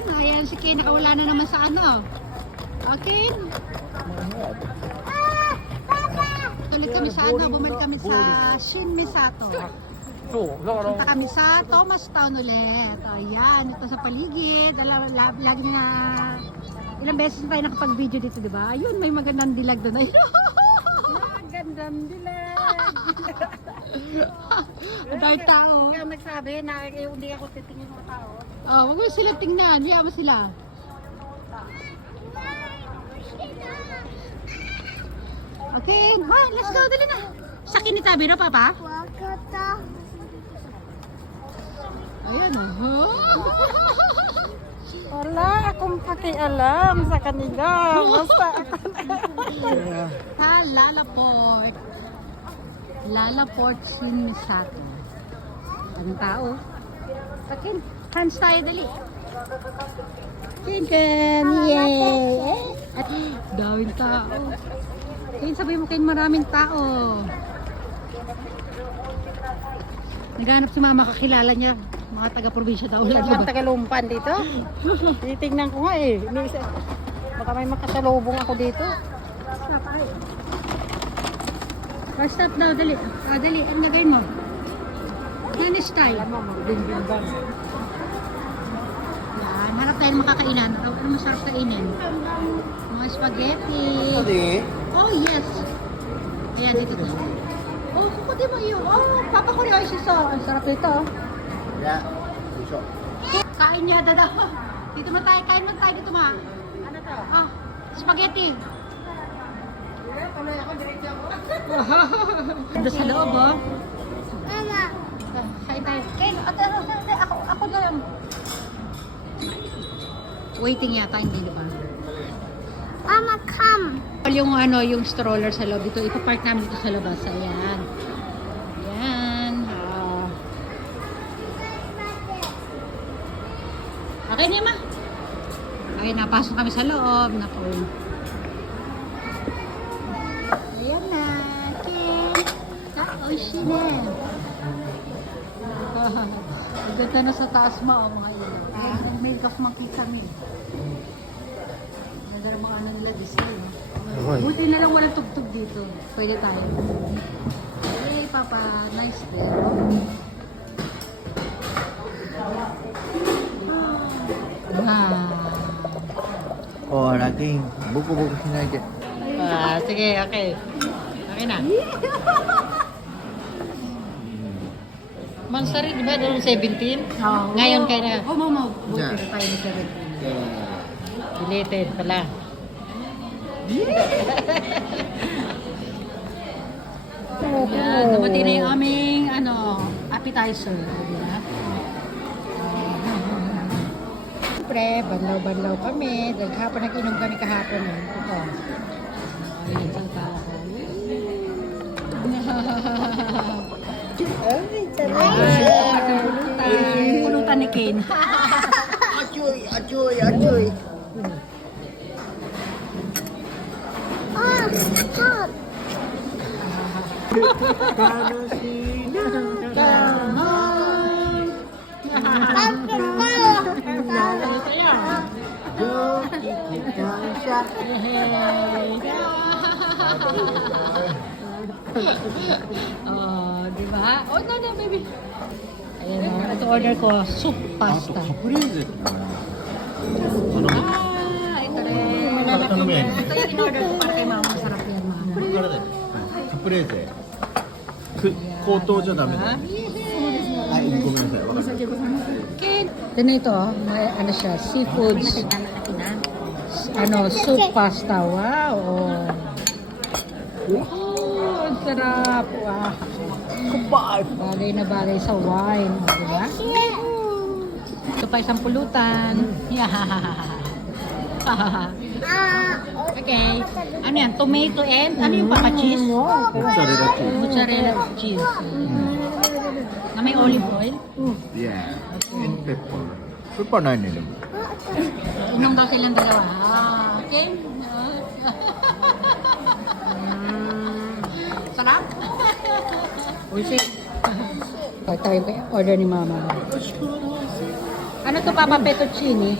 Ken. Ayan si Ken, nakawala na naman sa ano. Okay. Tuloy kami sa ano, bumalik kami sa Shin Misato. Punta kami sa Thomastown ulit. Ayan, ito sa paligid. Lagi na, ilang beses na tayo nakapag-video dito, di ba? Ayun, may magandang dilag doon. Magandang dilag. Ang dami tao. Ikaw nagsabi na hindi ako titingin mga tao. Oh, wag mo sila tingnan. Hiya mo sila. Okay, let's go. Dali na. Sa kinitabi na, Papa? Ayan, oh. Wala akong pakialam sa kanila. Basta Sa Lalaport. Lalaport Shin Misato. Anong tao? Pakin, hands tayo, dali. Ken, yay! At daming tao. Ken, sabi mo Ken, maraming tao. Naghanap si mama, kakilala niya. Mga taga-probinsya daw. wala bang tagalumpan dito. Titignan ko nga eh. Baka may makasalubong ako dito. Stop daw, dali. Dali, ang nagayin mo. Nanis tayo. Magbingbingban. Yan, harap tayo ng makakainan. Ano masarap kainin? Mga spaghetti. Oh, yes. Ayan, dito to. Oh, kukutin mo yun. Oh, Papa ko rin so. Ang sarap nito. Ya, bisa. Kain niya, dada. Dito mo tayo, kain mo tayo dito, ma. Ano to? Ah, spaghetti. Tuloy ako, diretso ako. Doon sa loob, oh. Mama. Kain tayo. Kain, ako na lang. Waiting yata, hindi di ba? Mama, come. Yung ano, yung stroller sa loob dito, ipapark namin dito sa labas. Ayan. Ayan. Okay niya, ma. Okay, napasok kami sa loob. Naku. Ayan na. Ken. Ka-ocean. Ang ganda na sa taas mo, mga yun. May makita niya. Nadara mga ano nila, Disney. Buti na lang walang tugtog dito. Pwede tayo. Hey, Papa. Nice there. Oh, lagi buku-buku sini aja. Sige, okay. Okay na. Mansari, di ba? Doon 17? Oo. Ngayon kayo na. Oh, mama. Buti na tayo ni 17. Deleted pala. Yan, dumating na yung aming appetizer. Diba? Siyempre, banlaw-banlaw kami. Dahil kahapon nag-inom kami kahapon. Ito. Ayan, sa tao ko. Pulutan ni Ken. Acuy, acuy, acuy. Kalau sini Oh, di ba? Oh, no, baby. Ayan, ito order ko, soup pasta. Ito rin. Ito yung in-order ko para kay mama. Masarap yan, mama. カプレーゼ口頭じゃダメだはいごめんなさいわかった Ken. Ito ito, may ano siya, seafood, soup pasta. Wow. Oh, ang sarap. Wow. Bagay na bagay sa wine. O, diba? Ito pa isang pulutan. Okay. Ano yan? Tomato and ano yung papa cheese? Mozzarella cheese Mozzarella cheese. Na may olive oil. yeah and pepper pepper na yun Inom daw silang dalawa. Okay. Sarap? Uy, ito yung order ni mama. Ano to, Papa? Fettuccine?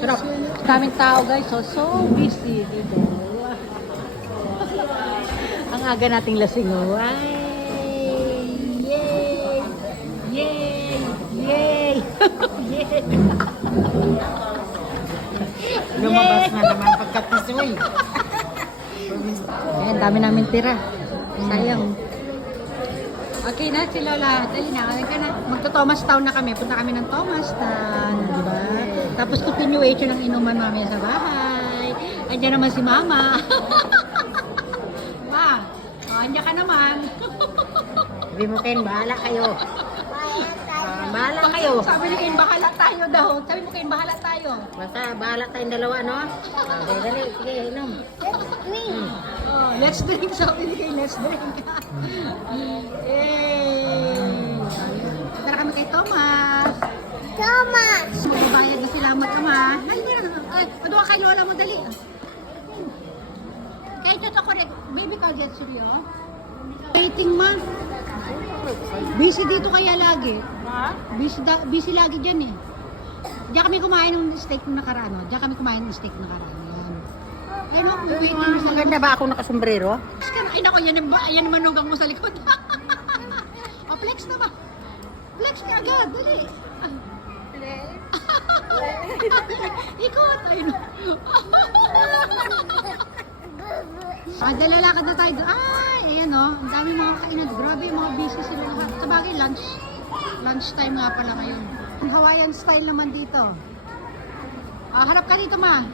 Sarap. Daming tao guys, so busy dito. Ang aga nating lasing, oh. Ay, yay! Yay! Yay! Yay! Lumabas na naman pagkatisoy. Ayan, dami namin tira. Sayang. Okay na si Lola. Dali na. Magto-Thomas Town na kami. Punta kami ng Thomas Town. Diba? Tapos continuation ng inuman mamaya sa bahay. Andiyan naman si Mama. Ma, andiyan ka naman. Sabi mo Ken, bahala kayo. Bahala kayo. Sabi ni Ken, bahala tayo daw. Sabi mo Ken, bahala tayo. Basta bahala tayong dalawa, no? Dali, sige, inom. Oh, let's drink. Sabi ni Ken, let's drink. Yay! Tara kami kay Thomas. Thomas! Magbabayad na sila mag-ama. Ay, doon kay Lola mo, dali. Kahit ito correct. Baby ka, Jetsurio. Waiting, ma. Busy dito kaya lagi. Busy lagi dyan eh. Diyan kami kumain ng steak na nakaraan. No? Diyan kami kumain ng steak na nakaraan. Yan. Ay, no, waiting. Maganda ba ako nakasombrero? Ay, nako, yan manugang mo sa likod. O, flex na ba? Flex ka agad, dali. Ikot, ayun. Dalalakad na tayo doon. Ay, ayan o. Ang dami mga kainan. Grabe, mga busy sila lahat. Sa bagay, lunch time nga pala ngayon. Ang Hawaiian style naman dito. Harap ka dito, ma.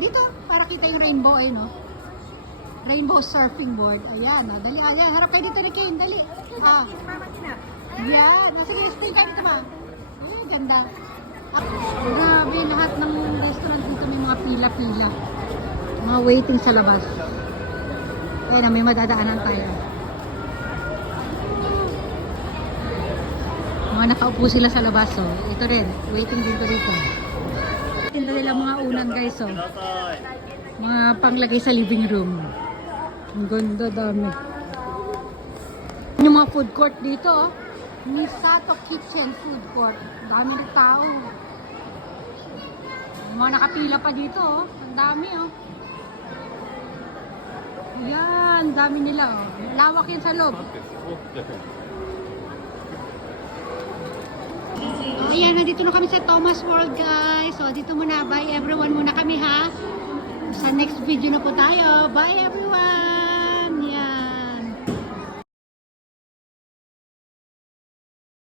Dito, para kita yung rainbow, ayun o. Rainbow surfing board. Ayan, dali. Ayan, harap kayo dito ni Kane, dali. Yan. Sige, stay ka dito, ma. Ay, ganda. Grabe, lahat ng restaurant dito may mga pila-pila. Mga waiting sa labas. Ayan, may madadaanan tayo. Mga nakaupo sila sa labas, oh. Ito rin, waiting dito rito. Ito nila mga unan, guys, oh. Mga panglagay sa living room. Ang ganda, dami. Yung mga food court dito, oh. Misato Kitchen Food Court. Dami ng tao. Yung mga nakapila pa dito, oh. Ang dami, oh. Yan, dami nila, oh. Lawak yun sa loob. Oh, ayan, nandito na kami sa Thomas World, guys. So, dito muna. Bye, everyone muna kami, ha. Sa next video na po tayo. Bye, everyone!